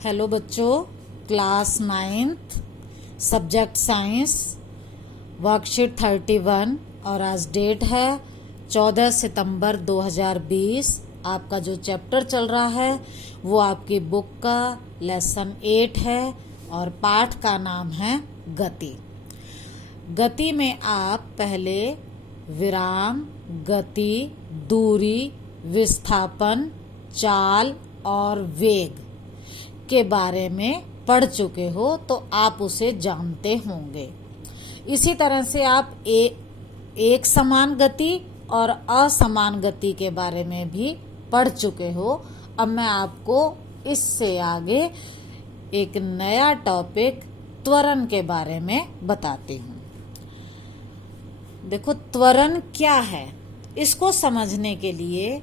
Hello बच्चों, class 9th subject science worksheet 31 और आज डेट है 14 सितंबर 2020। आपका जो चैप्टर चल रहा है वो आपकी बुक का लेसन 8 है और पाठ का नाम है गति। गति में आप पहले विराम, गति, दूरी, विस्थापन, चाल और वेग के बारे में पढ़ चुके हो तो आप उसे जानते होंगे। इसी तरह से आप एक समान गति और असमान गति के बारे में भी पढ़ चुके हो। अब मैं आपको इससे आगे एक नया टॉपिक त्वरण के बारे में बताती हूँ। देखो, त्वरण क्या है, इसको समझने के लिए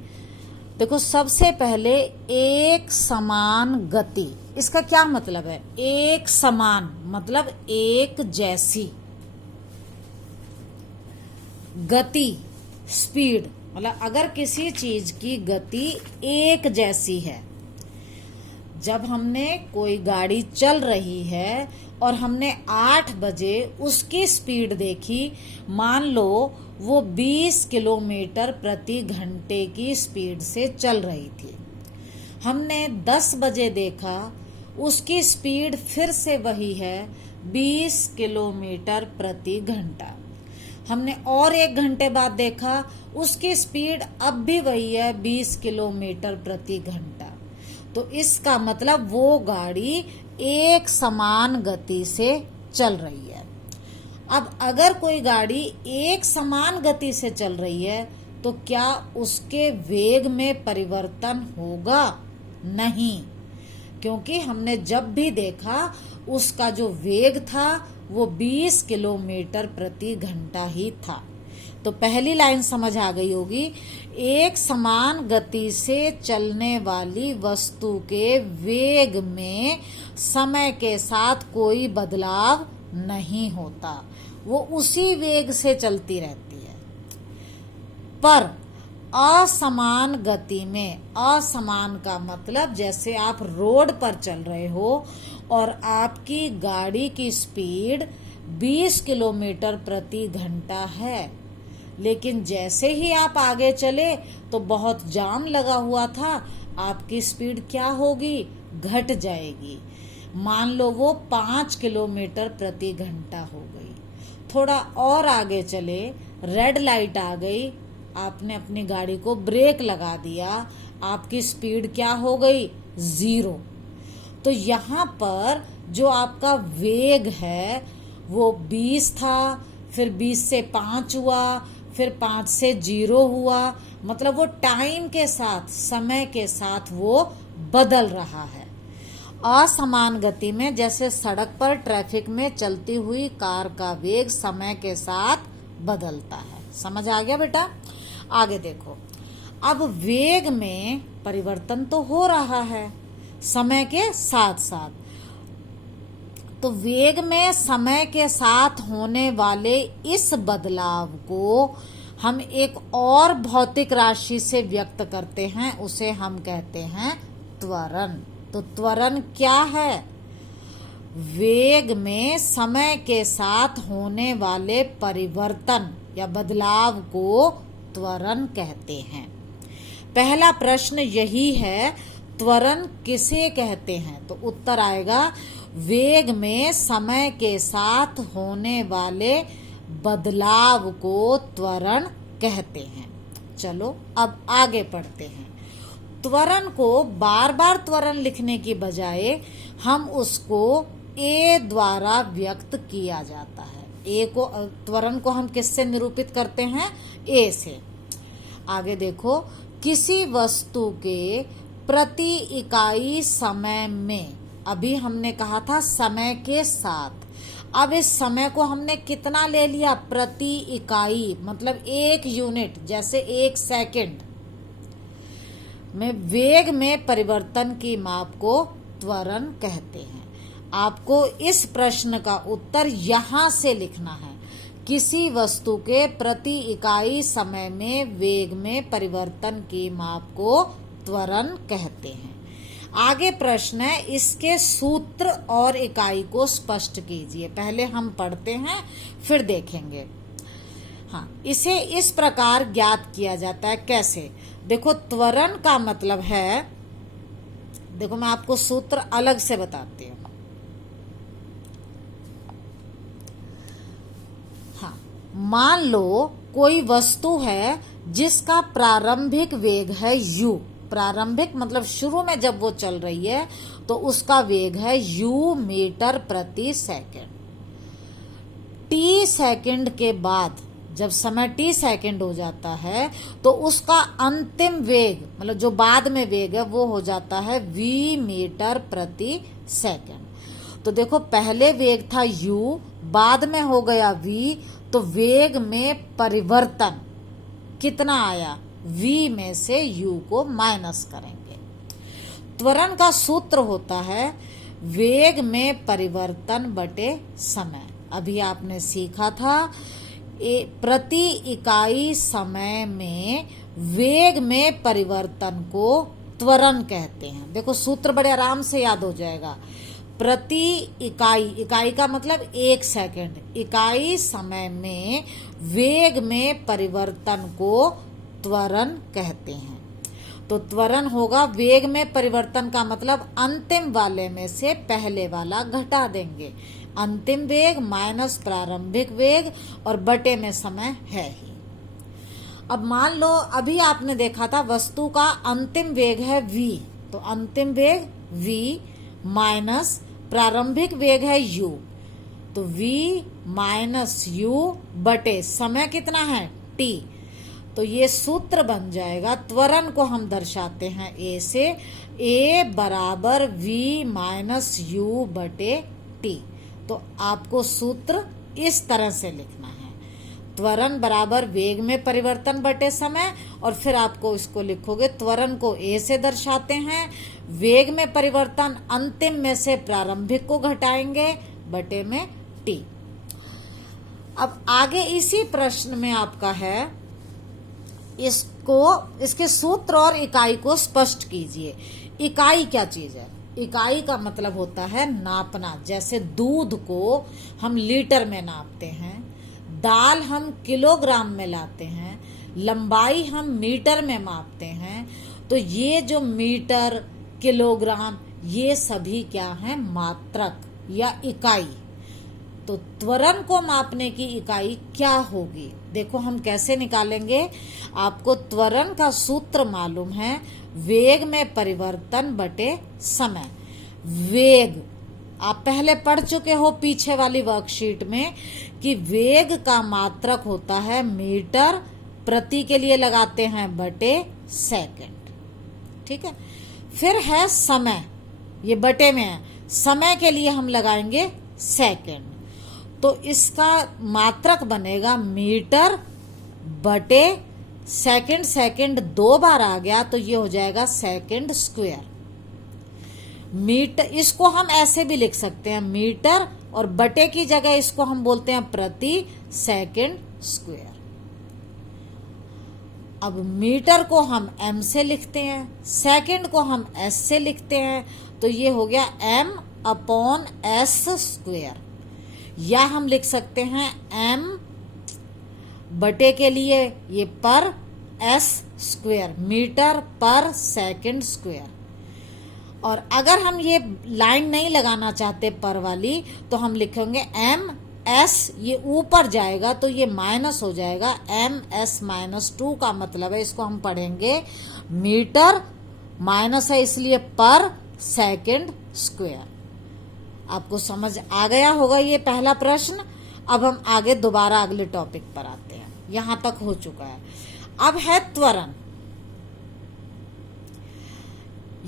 देखो, सबसे पहले एक समान गति, इसका क्या मतलब है? एक समान मतलब एक जैसी गति, स्पीड, मतलब अगर किसी चीज की गति एक जैसी है, जब हमने कोई गाड़ी चल रही है और हमने 8 बजे उसकी स्पीड देखी, मान लो वो 20 किलोमीटर प्रति घंटे की स्पीड से चल रही थी। हमने 10 बजे देखा, उसकी स्पीड फिर से वही है 20 किलोमीटर प्रति घंटा। हमने और 1 घंटे बाद देखा, उसकी स्पीड अब भी वही है 20 किलोमीटर प्रति घंटा। तो इसका मतलब वो गाड़ी एक समान गति से चल रही है। अब अगर कोई गाड़ी एक समान गति से चल रही है तो क्या उसके वेग में परिवर्तन होगा? नहीं, क्योंकि हमने जब भी देखा उसका जो वेग था वो 20 किलोमीटर प्रति घंटा ही था। तो पहली लाइन समझ आ गई होगी, एक समान गति से चलने वाली वस्तु के वेग में समय के साथ कोई बदलाव नहीं होता, वो उसी वेग से चलती रहती है। पर असमान गति में, असमान का मतलब जैसे आप रोड पर चल रहे हो और आपकी गाड़ी की स्पीड 20 किलोमीटर प्रति घंटा है, लेकिन जैसे ही आप आगे चले तो बहुत जाम लगा हुआ था, आपकी स्पीड क्या होगी? घट जाएगी। मान लो वो 5 किलोमीटर प्रति घंटा हो गई। थोड़ा और आगे चले, रेड लाइट आ गई, आपने अपनी गाड़ी को ब्रेक लगा दिया, आपकी स्पीड क्या हो गई? 0। तो यहाँ पर जो आपका वेग है वो 20 था, फिर 20 से 5 हुआ, फिर 5 से 0 हुआ, मतलब वो टाइम के साथ, समय के साथ वो बदल रहा है। असमान गति में जैसे सड़क पर ट्रैफिक में चलती हुई कार का वेग समय के साथ बदलता है। समझ आ गया बेटा? आगे देखो, अब वेग में परिवर्तन तो हो रहा है समय के साथ साथ, तो वेग में समय के साथ होने वाले इस बदलाव को हम एक और भौतिक राशि से व्यक्त करते हैं, उसे हम कहते हैं त्वरण। तो त्वरण क्या है? वेग में समय के साथ होने वाले परिवर्तन या बदलाव को त्वरण कहते हैं। पहला प्रश्न यही है, त्वरण किसे कहते हैं? तो उत्तर आएगा, वेग में समय के साथ होने वाले बदलाव को त्वरण कहते हैं। चलो अब आगे पढ़ते हैं। त्वरण को बार बार त्वरण लिखने की बजाय हम उसको ए द्वारा व्यक्त किया जाता है। ए को, त्वरण को हम किससे निरूपित करते हैं? ए से। आगे देखो, किसी वस्तु के प्रति इकाई समय में, अभी हमने कहा था समय के साथ, अब इस समय को हमने कितना ले लिया? प्रति इकाई, मतलब 1 यूनिट, जैसे 1 सेकंड में वेग में परिवर्तन की माप को त्वरण कहते हैं। आपको इस प्रश्न का उत्तर यहाँ से लिखना है, किसी वस्तु के प्रति इकाई समय में वेग में परिवर्तन की माप को त्वरण कहते हैं। आगे प्रश्न है, इसके सूत्र और इकाई को स्पष्ट कीजिए। पहले हम पढ़ते हैं फिर देखेंगे। हाँ, इसे इस प्रकार ज्ञात किया जाता है। कैसे? देखो, त्वरण का मतलब है, देखो मैं आपको सूत्र अलग से बताती हूँ। हाँ, मान लो कोई वस्तु है जिसका प्रारंभिक वेग है u। प्रारंभिक मतलब शुरू में जब वो चल रही है तो उसका वेग है u मीटर प्रति सेकंड। t सेकंड के बाद, जब समय t सेकंड हो जाता है तो उसका अंतिम वेग मतलब जो बाद में वेग है वो हो जाता है v मीटर प्रति सेकंड। तो देखो, पहले वेग था u, बाद में हो गया v, तो वेग में परिवर्तन कितना आया? v में से u को माइनस करेंगे। त्वरण का सूत्र होता है वेग में परिवर्तन बटे समय। अभी आपने सीखा था, प्रति इकाई समय में वेग में परिवर्तन को त्वरण कहते हैं। देखो, सूत्र बड़े आराम से याद हो जाएगा। प्रति इकाई, इकाई का मतलब 1 सेकंड, इकाई समय में वेग में परिवर्तन को त्वरण कहते हैं। तो त्वरण होगा, वेग में परिवर्तन का मतलब अंतिम वाले में से पहले वाला घटा देंगे। अंतिम वेग माइनस प्रारंभिक वेग और बटे में समय है ही। अब मान लो, अभी आपने देखा था वस्तु का अंतिम वेग है v, तो अंतिम वेग v माइनस प्रारंभिक वेग है u, तो v माइनस u बटे समय कितना है t। तो ये सूत्र बन जाएगा, त्वरण को हम दर्शाते हैं a से, a बराबर v माइनस u बटे t। तो आपको सूत्र इस तरह से लिखना है, त्वरण बराबर वेग में परिवर्तन बटे समय, और फिर आपको इसको लिखोगे, त्वरण को a से दर्शाते हैं, वेग में परिवर्तन अंतिम में से प्रारंभिक को घटाएंगे बटे में t। अब आगे इसी प्रश्न में आपका है, इसके सूत्र और इकाई को स्पष्ट कीजिए। इकाई क्या चीज है? इकाई का मतलब होता है नापना। जैसे दूध को हम लीटर में नापते हैं, दाल हम किलोग्राम में लाते हैं, लंबाई हम मीटर में मापते हैं। तो ये जो मीटर, किलोग्राम, ये सभी क्या हैं? मात्रक या इकाई। तो त्वरण को मापने की इकाई क्या होगी? देखो, हम कैसे निकालेंगे। आपको त्वरण का सूत्र मालूम है, वेग में परिवर्तन बटे समय। वेग आप पहले पढ़ चुके हो पीछे वाली वर्कशीट में कि वेग का मात्रक होता है मीटर, प्रति के लिए लगाते हैं बटे सेकंड। ठीक है। फिर है समय, ये बटे में है, समय के लिए हम लगाएंगे सेकंड। तो इसका मात्रक बनेगा मीटर बटे सेकंड। सेकंड 2 बार आ गया तो ये हो जाएगा सेकंड स्क्वायर। मीटर, इसको हम ऐसे भी लिख सकते हैं, मीटर और बटे की जगह इसको हम बोलते हैं प्रति सेकंड स्क्वायर। अब मीटर को हम m से लिखते हैं, सेकंड को हम s से लिखते हैं, तो ये हो गया m/s स्क्वायर। या हम लिख सकते हैं m बटे के लिए ये पर s स्क्वायर, मीटर पर सेकंड स्क्वायर। और अगर हम ये लाइन नहीं लगाना चाहते पर वाली, तो हम लिखेंगे m/s, ये ऊपर जाएगा तो ये माइनस हो जाएगा, m/-2 का मतलब है, इसको हम पढ़ेंगे मीटर, माइनस है इसलिए पर सेकंड स्क्वायर। आपको समझ आ गया होगा ये पहला प्रश्न। अब हम आगे दोबारा अगले टॉपिक पर आते हैं, यहां तक हो चुका है। अब है त्वरण।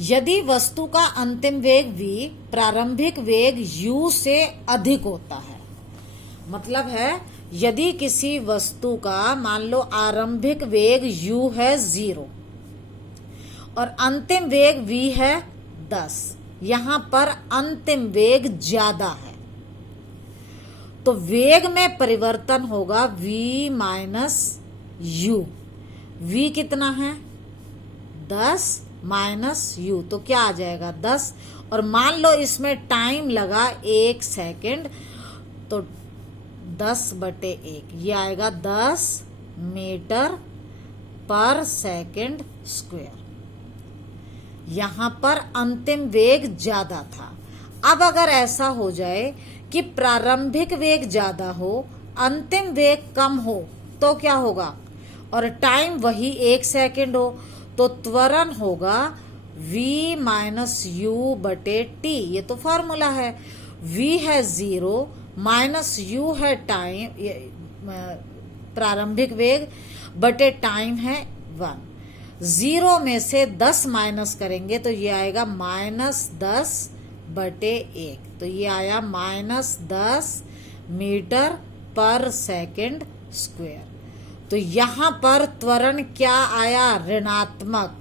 यदि वस्तु का अंतिम वेग v प्रारंभिक वेग u से अधिक होता है, मतलब है यदि किसी वस्तु का मान लो आरंभिक वेग u है 0 और अंतिम वेग v है 10, यहां पर अंतिम वेग ज्यादा है, तो वेग में परिवर्तन होगा v माइनस u। v कितना है? 10 माइनस यू, तो क्या आ जाएगा 10। और मान लो इसमें टाइम लगा 1 सेकेंड, तो 10/1 ये आएगा 10 मीटर पर सेकेंड स्क्वायर। यहां पर अंतिम वेग ज्यादा था। अब अगर ऐसा हो जाए कि प्रारंभिक वेग ज्यादा हो, अंतिम वेग कम हो, तो क्या होगा? और टाइम वही 1 सेकेंड हो, तो त्वरण होगा v माइनस यू बटे टी। ये तो फॉर्मूला है। v है 0 माइनस u है टाइम, प्रारंभिक वेग, बटे टाइम है 1। 0 में से 10 माइनस करेंगे तो ये आएगा -10/1। तो ये आया -10 मीटर पर सेकेंड स्क्वायर। तो यहां पर त्वरण क्या आया? ऋणात्मक।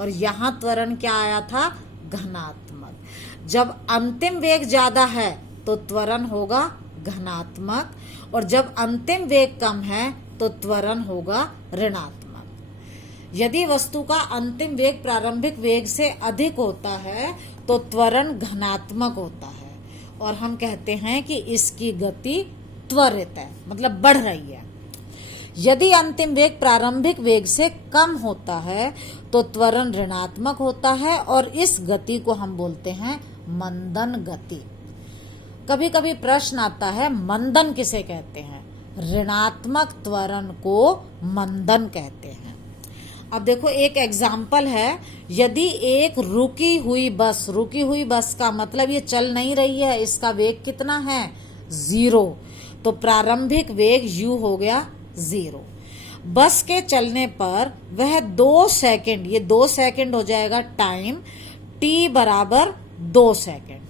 और यहां त्वरण क्या आया था? धनात्मक। जब अंतिम वेग ज्यादा है तो त्वरण होगा धनात्मक, और जब अंतिम वेग कम है तो त्वरण होगा ऋणात्मक। यदि वस्तु का अंतिम वेग प्रारंभिक वेग से अधिक होता है तो त्वरण धनात्मक होता है, और हम कहते हैं कि इसकी गति त्वरित है, मतलब बढ़ रही है। यदि अंतिम वेग प्रारंभिक वेग से कम होता है तो त्वरण ऋणात्मक होता है, और इस गति को हम बोलते हैं मंदन गति। कभी कभी प्रश्न आता है मंदन किसे कहते हैं? ऋणात्मक त्वरण को मंदन कहते हैं। अब देखो एक एग्जाम्पल है, यदि एक रुकी हुई बस का मतलब ये चल नहीं रही है, इसका वेग कितना है? 0, तो प्रारंभिक वेग u हो गया 0। बस के चलने पर वह 2 सेकेंड, ये 2 सेकेंड हो जाएगा टाइम, t बराबर 2 सेकेंड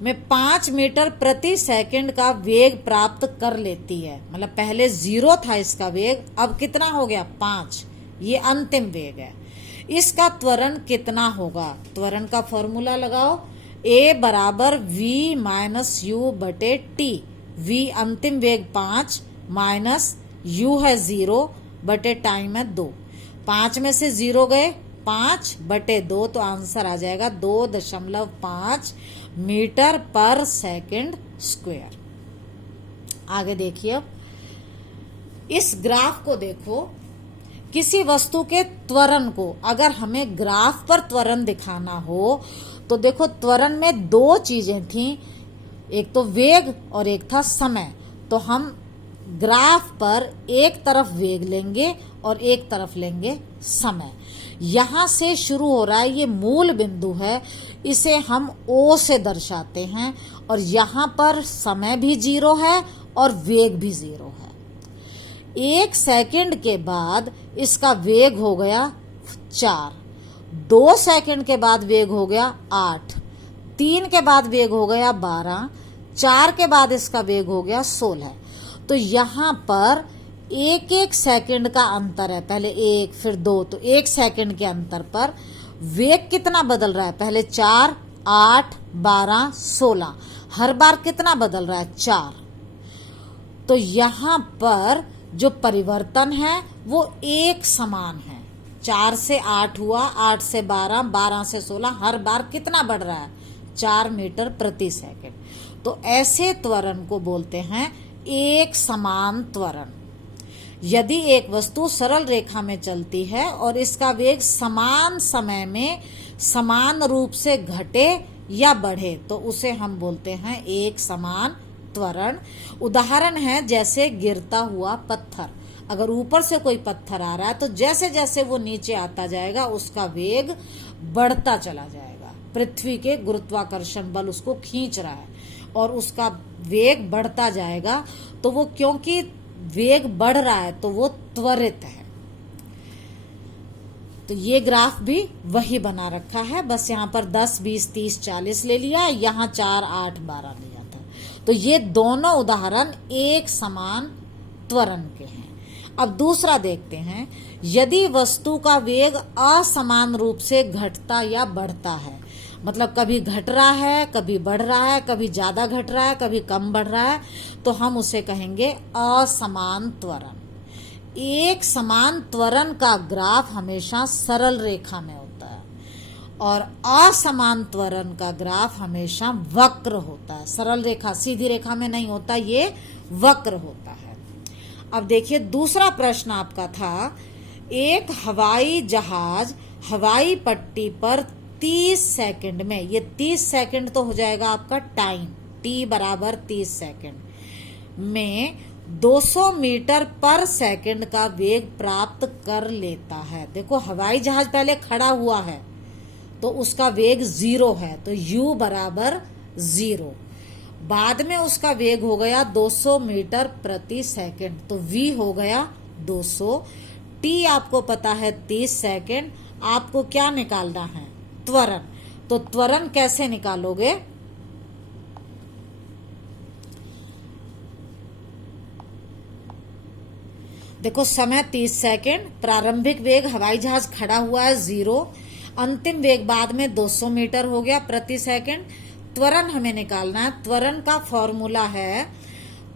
में 5 मीटर प्रति सेकंड का वेग प्राप्त कर लेती है। मतलब पहले 0 था इसका वेग, अब कितना हो गया? 5। ये अंतिम वेग है। इसका त्वरण कितना होगा? त्वरण का फॉर्मूला लगाओ, a बराबर v माइनस यू बटे टी। v अंतिम वेग 5 माइनस u है 0 बटे टाइम है 2। 5 में से 0 गए, 5/2, तो आंसर आ जाएगा 2.5 मीटर पर सेकंड स्क्वायर। आगे देखिए, अब इस ग्राफ को देखो। किसी वस्तु के त्वरण को अगर हमें ग्राफ पर त्वरण दिखाना हो तो देखो, त्वरण में 2 चीजें थी, एक तो वेग और एक था समय। तो हम ग्राफ पर एक तरफ वेग लेंगे और एक तरफ लेंगे समय। यहां से शुरू हो रहा है, ये मूल बिंदु है, इसे हम O से दर्शाते हैं, और यहां पर समय भी 0 है और वेग भी 0 है। 1 सेकंड के बाद इसका वेग हो गया 4, 2 सेकंड के बाद वेग हो गया 8, 3 के बाद वेग हो गया 12, 4 के बाद इसका वेग हो गया 16। तो यहाँ पर 1-1 सेकंड का अंतर है, पहले 1 फिर 2, तो 1 सेकंड के अंतर पर वेग कितना बदल रहा है? पहले 4, 8, 12, 16, हर बार कितना बदल रहा है? 4। तो यहाँ पर जो परिवर्तन है वो एक समान है। 4 से 8 हुआ, 8 से 12, 12 से 16, हर बार कितना बढ़ रहा है? 4 मीटर प्रति सेकंड। तो ऐसे त्वरण को बोलते हैं एक समान त्वरण। यदि एक वस्तु सरल रेखा में चलती है और इसका वेग समान समय में समान रूप से घटे या बढ़े तो उसे हम बोलते हैं एक समान त्वरण। उदाहरण है जैसे गिरता हुआ पत्थर। अगर ऊपर से कोई पत्थर आ रहा है तो जैसे जैसे वो नीचे आता जाएगा उसका वेग बढ़ता चला जाएगा। पृथ्वी के गुरुत्वाकर्षण बल उसको खींच रहा है और उसका वेग बढ़ता जाएगा। तो वो क्योंकि वेग बढ़ रहा है तो वो त्वरित है। तो ये ग्राफ भी वही बना रखा है, बस यहाँ पर 10, 20, 30, 40 ले लिया, यहाँ 4, 8, 12 लिया था। तो ये दोनों उदाहरण एक समान त्वरण के हैं। अब दूसरा देखते हैं, यदि वस्तु का वेग असमान रूप से घटता या बढ़ता है, मतलब कभी घट रहा है, कभी बढ़ रहा है, कभी ज्यादा घट रहा है, कभी कम बढ़ रहा है, तो हम उसे कहेंगे असमान त्वरण। एक समान त्वरण का ग्राफ हमेशा सरल रेखा में होता है। और असमान त्वरण का ग्राफ हमेशा वक्र होता है, सरल रेखा सीधी रेखा में नहीं होता, ये वक्र होता है। अब देखिए दूसरा प्रश्न आपका था, एक हवाई जहाज हवाई पट्टी पर 30 सेकंड में, ये 30 सेकंड तो हो जाएगा आपका टाइम, t बराबर 30 सेकंड में 200 मीटर पर सेकंड का वेग प्राप्त कर लेता है। देखो हवाई जहाज पहले खड़ा हुआ है तो उसका वेग 0 है, तो u बराबर 0। बाद में उसका वेग हो गया 200 मीटर प्रति सेकंड, तो v हो गया 200। t आपको पता है 30 सेकंड। आपको क्या निकालना है? त्वरण। तो त्वरण कैसे निकालोगे? देखो समय 30 सेकंड, प्रारंभिक वेग हवाई जहाज खड़ा हुआ है 0, अंतिम वेग बाद में 200 मीटर हो गया प्रति सेकंड। त्वरण हमें निकालना है। त्वरण का फॉर्मूला है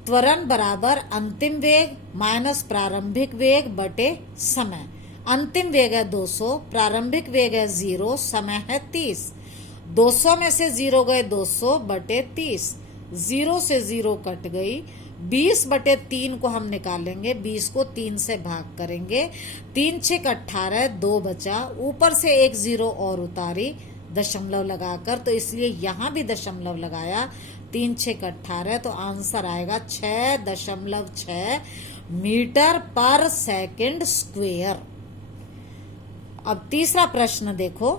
त्वरण बराबर अंतिम वेग माइनस प्रारंभिक वेग बटे समय। अंतिम वेग है 200, प्रारंभिक वेग है 0, समय है 30। 200 में से 0 गए 200 बटे 30, 0 से 0 कट गई। 20 बटे 3 को हम निकालेंगे, 20 को 3 से भाग करेंगे, 3 6 18, 2 बचा, ऊपर से एक 0 और उतारी दशमलव लगाकर, तो इसलिए यहां भी दशमलव लगाया। 3 6 18, तो आंसर आएगा 6.6 मीटर पर सेकंड स्क्वेयर। अब तीसरा प्रश्न देखो।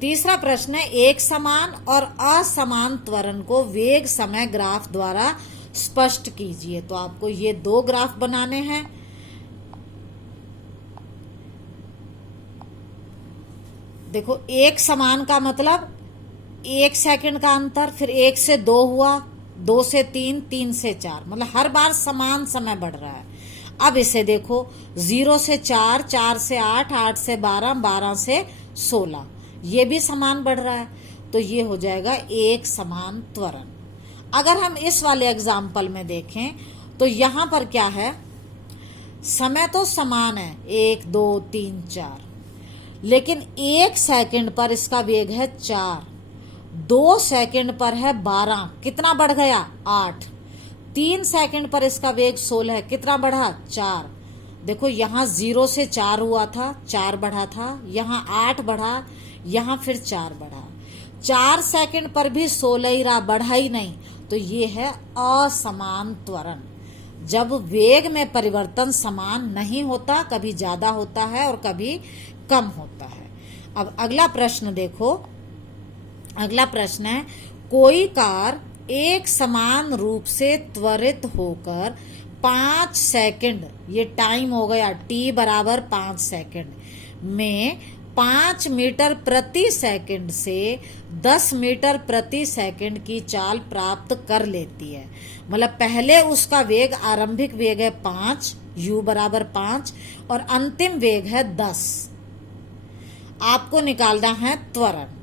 तीसरा प्रश्न है, एक समान और असमान त्वरण को वेग समय ग्राफ द्वारा स्पष्ट कीजिए। तो आपको ये 2 ग्राफ बनाने हैं। देखो एक समान का मतलब 1 सेकंड का अंतर, फिर 1 से 2 हुआ, 2 से 3, 3 से 4, मतलब हर बार समान समय बढ़ रहा है। अब इसे देखो 0 से 4, 4 से 8, 8 से 12, 12 से 16, ये भी समान बढ़ रहा है, तो ये हो जाएगा एक समान त्वरण। अगर हम इस वाले एग्जाम्पल में देखें तो यहां पर क्या है, समय तो समान है 1 2 3 4, लेकिन 1 सेकंड पर इसका वेग है 4, 2 सेकंड पर है 12, कितना बढ़ गया 8, 3 सेकंड पर इसका वेग 16 है, कितना बढ़ा 4। देखो यहाँ 0 से 4 हुआ था, 4 बढ़ा था, यहाँ 8 बढ़ा, यहाँ फिर 4 बढ़ा, 4 सेकंड पर भी 16 ही रहा, बढ़ा ही नहीं, तो ये है असमान त्वरण। जब वेग में परिवर्तन समान नहीं होता, कभी ज्यादा होता है और कभी कम होता है। अब अगला प्रश्न देखो। अगला प्रश्न है, कोई कार एक समान रूप से त्वरित होकर 5 सेकंड, ये टाइम हो गया t बराबर 5 सेकंड में 5 मीटर प्रति सेकंड से 10 मीटर प्रति सेकंड की चाल प्राप्त कर लेती है। मतलब पहले उसका वेग, आरंभिक वेग है 5, u बराबर 5, और अंतिम वेग है 10। आपको निकालना है त्वरण।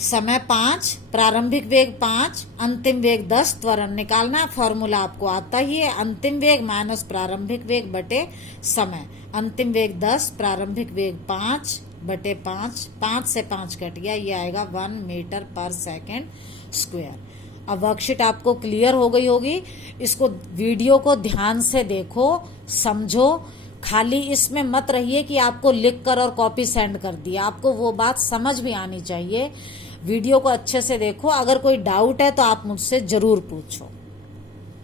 समय 5, प्रारंभिक वेग 5, अंतिम वेग 10, त्वरण निकालना है। फॉर्मूला आपको आता ही है, अंतिम वेग माइनस प्रारंभिक वेग बटे समय। अंतिम वेग 10, प्रारंभिक वेग 5 बटे 5, 5 से 5 कट गया, ये आएगा 1 मीटर पर सेकंड स्क्वायर। अब वर्कशीट आपको क्लियर हो गई होगी। इसको वीडियो को ध्यान से देखो, समझो, खाली इसमें मत रहिए कि आपको लिख कर और कॉपी सेंड कर दिया। आपको वो बात समझ भी आनी चाहिए। वीडियो को अच्छे से देखो। अगर कोई डाउट है तो आप मुझसे जरूर पूछो।